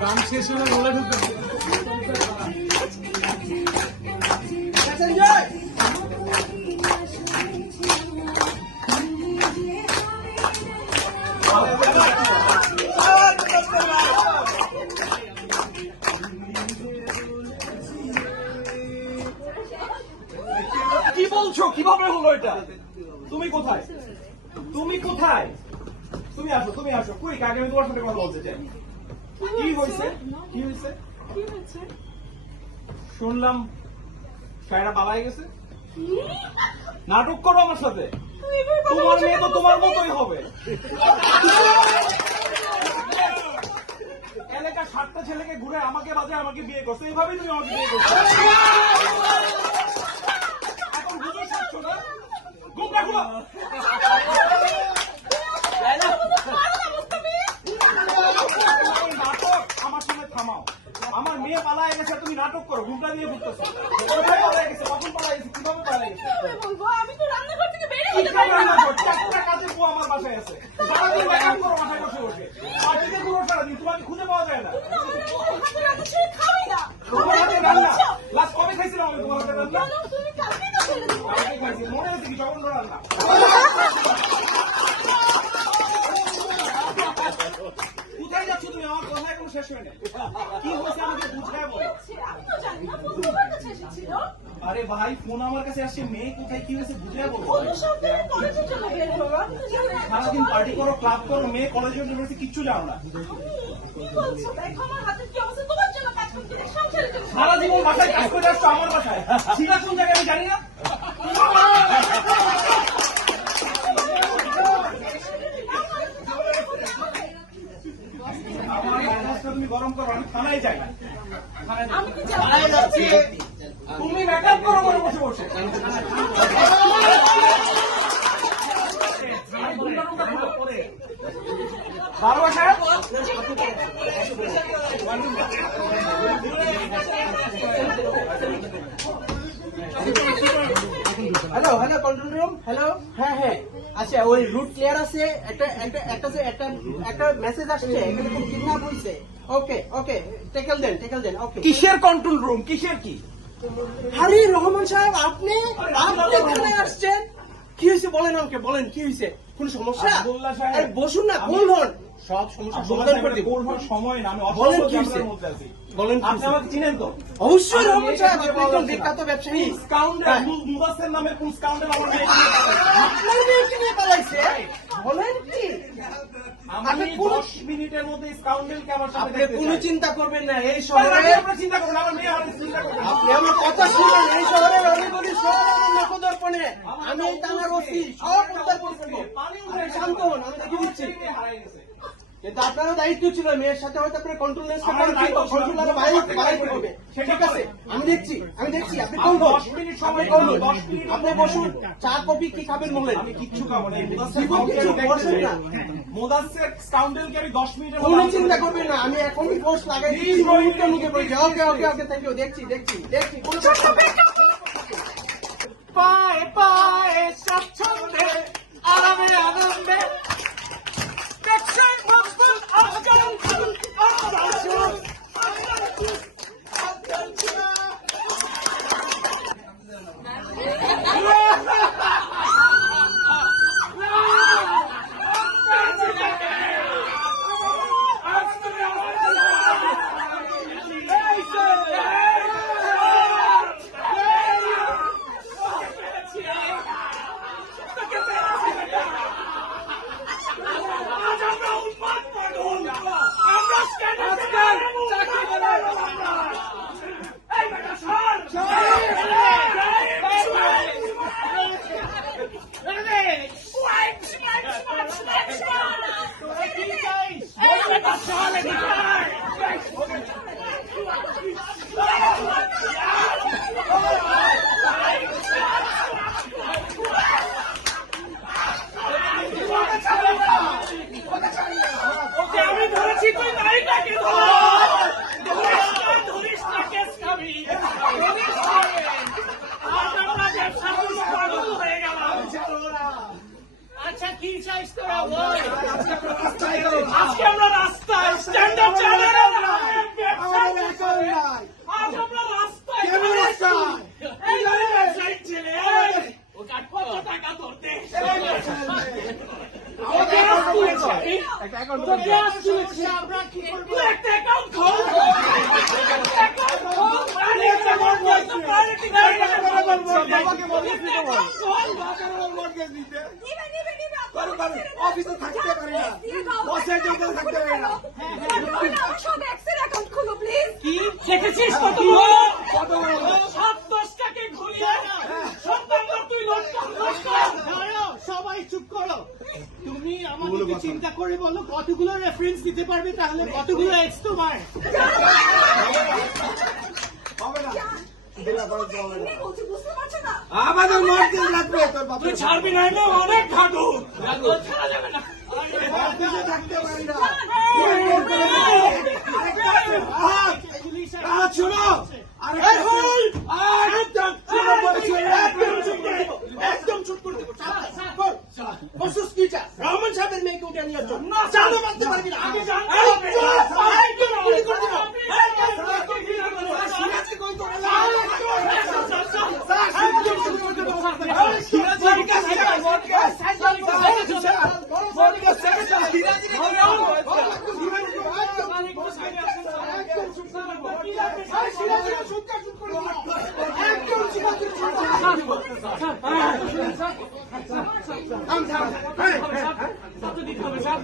গান শেষ হলে বলে ঢুকতে কি বলছো? কিভাবে হলো এটা? তুমি কোথায়? তুমি কোথায়? তুমি আসো, তুমি আসো। কুইক, আগে আমি তোমার সাথে কথা বলতে চাই। কি হয়েছে? কি হয়েছে? শুনলাম সায়রা পালাই গেছে। নাটক করো আমার সাথে। তোমার মেয়ে তো তোমার মতোই হবে। এলাকার 7টা ছেলেকে ঘুরে আমাকে বাজে আমাকে বিয়ে করছে। এইভাবেই তুমি আমাকে বিয়ে করছো। এখন বুঝো থাকছো না? ঘুমটা খুলো। নাটক আমার সামনে থামাও। আমার মেয়ে পালায় গেছে, তুমি নাটক করো। ঘুমটা দিয়ে ঘুরতেছো। কোথায় পালায় গেছে? কখন পালায় গেছে? কিভাবে পালায় গেছে? আমি তো রান্নাঘর থেকে বেরিয়ে হতে পারি না। একটা কাজের বউ আমার বাসায় আছে। সারাদিন ব্যায়াম করো বাসায় বসে বসে। পার্টিতে ঘুরো সারাদিন, তোমাকে খুঁজে পাওয়া যায় না। খাই না। তোমার হাতে রান্না লাস্ট কবে খাইছিলাম আমি তোমার হাতে রান্না? তুমি কালকেই তো ফেলে দিও। কালকে খাইছি। মনে আছে কি জঘন্য রান্না? কোথায় যাচ্ছ তুমি? আমার কথা এখনো শেষ হয় না। কি হয়েছে আমাকে বুঝায় বলো। আমি তো জানি না ফোন তোমার কাছে এসেছিল। আরে ভাই, ফোন আমার কাছে আসছে। মেয়ে কোথায়, কি হয়েছে বুঝায় বলো। ওদের সাথে কলেজের জন্য বের হলো। আমি তো জানি না। সারাদিন পার্টি করো, ক্লাব করো, মেয়ে কলেজ ইউনিভার্সিটি কিচ্ছু জানো না। কি বলছো? দেখো আমার হাতের কি অবস্থা। তোমার জন্য কাজ করতে গেলে সংসারের জন্য। সারা জীবন বাসায় কাজ করে আসছো আমার বাসায়। সেটা কোন জায়গায় আমি জানি না। আমার মেজাজটা তুমি গরম করো, আমি থানায় যাই। আমি কি থানায় যাচ্ছি। তুমি মেকআপ করো করে বসে বসে। বারো সাহেব, hello hello control room, hello. হ্যাঁ হ্যাঁ, আচ্ছা ওই রুট ক্লিয়ার আছে। একটা মেসেজ আসছে, এখানে তো কিডন্যাপ হয়েছে। ওকে ওকে, টেকেল দেন। ওকে। কিসের কন্ট্রোল রুম? কিসের কি? আরে রহমান সাহেব, আপনি এখানে আসছেন? কি হয়েছে বলেন আমাকে, বলেন কি হয়েছে? কোন সমস্যা? আব্দুল্লাহ সাহেব, আরে বসুন না, কোল হন। সব সমস্যা সমাধান করে দিব। সময় না, আমি বলেন অসম্ভব কি হয়েছে? ঝামেলার মধ্যে আছি। বলেন কি আপনি হয়েছে? আমাকে চিনেন তো? অবশ্যই আমি রহমান সাহেব, মেয়েকে আপনি একজন খুঁজে বিখ্যাত ব্যবসায়ী। স্কাউন্ডার মুদাসের নামের কোন স্কাউন্ডার আমার মেয়েকে নিয়ে পালায়? আপনার মেয়েকে নিয়ে পালাইছে? বলেন কি? আমি 10 মিনিটের মধ্যে স্কাউন্ডারকে আমার সাথে আপনি দেখতে কোনো চাই। চিন্তা করবেন না, এই শহরে শহরে আপনারা চিন্তা করুন, আমার মেয়ে আমার চিন্তা করুন। আপনি আমার কথা শুনেন। এই শহরের অনেকগুলি শহর আমার নখদর্পণে। আমি এই থানার ওসি, সব উদ্ধার করছি। আপনি শান্ত হন, আমি দেখে দিচ্ছি। হারিয়ে গেছে। কিন্তু আপনারও দায়িত্ব ছিল, মেয়ের সাথে হয়তো আপনার কন্ট্রোল আমার দায়িত্ব ছিল, কন্ট্রোল আরো বাইরে হবে। ঠিক আছে, আমি দেখছি। আপনি কোন 10 মিনিট সময় কোন দিন, 10 মিনিট আপনি বসুন। চা কফি কি খাবেন বললেন? আমি কিচ্ছু খাবো না। বসুন না, মুদাসের স্কাউন্ডারকে আমি 10 মিনিটের কোনো মধ্যে চিন্তা করবেন না। আমি এখনই পোস্ট লাগাই দিচ্ছি। Please, মুহূর্তে মুখে পড়েছি। ওকে, থ্যাংক ইউ। দেখছি কোনো পায়ে পায়ে স্বচ্ছন্দে আরামে আনন্দে দেখছেন মজবুত আফগান আমি ধরেছি, তুই নারীটাকে ধরিস না, কেস খাবি। পাগল হয়ে গেলাম। আচ্ছা কি চাইছ তোরা বল? আজকে আমরা রাস্তায় স্ট্যান্ড আপ চ্যানেল একটা অ্যাকাউন্ট খোল। অফিসে থাকতে পারি না, বসের জন্য থাকতে পারি না। সব এক্সের অ্যাকাউন্ট খুলো প্লিজ। কি দেখেছিস কত বড় 7-10টাকে ঘুরিয়ে সন্তানরা তুই সবাই চুপ করো। তুমি আমাদেরকে চিন্তা করে বলো কতগুলো রেফারেন্স দিতে পারবে, তাহলে কতগুলো এক্স তোমার? হবে না, বলছি বুঝতে পারছো না? আমাদের মর্গেজ লাগবে তোর বাবা। তুই ছাড়বি না, না অনেক ঠাকুর ছাড়া যাবে না। অফিসে থাকতে পারি না। শোনো একদম চুপ করে দেবো। অসুস্থ রহমান সাহেবের মেয়েকে উঠে নিয়ে চল না, চালু মানতে পারবি না। আগে জানতে এই, হবে। একদম গুলি করে দেবো। দিতে হবে স্যার।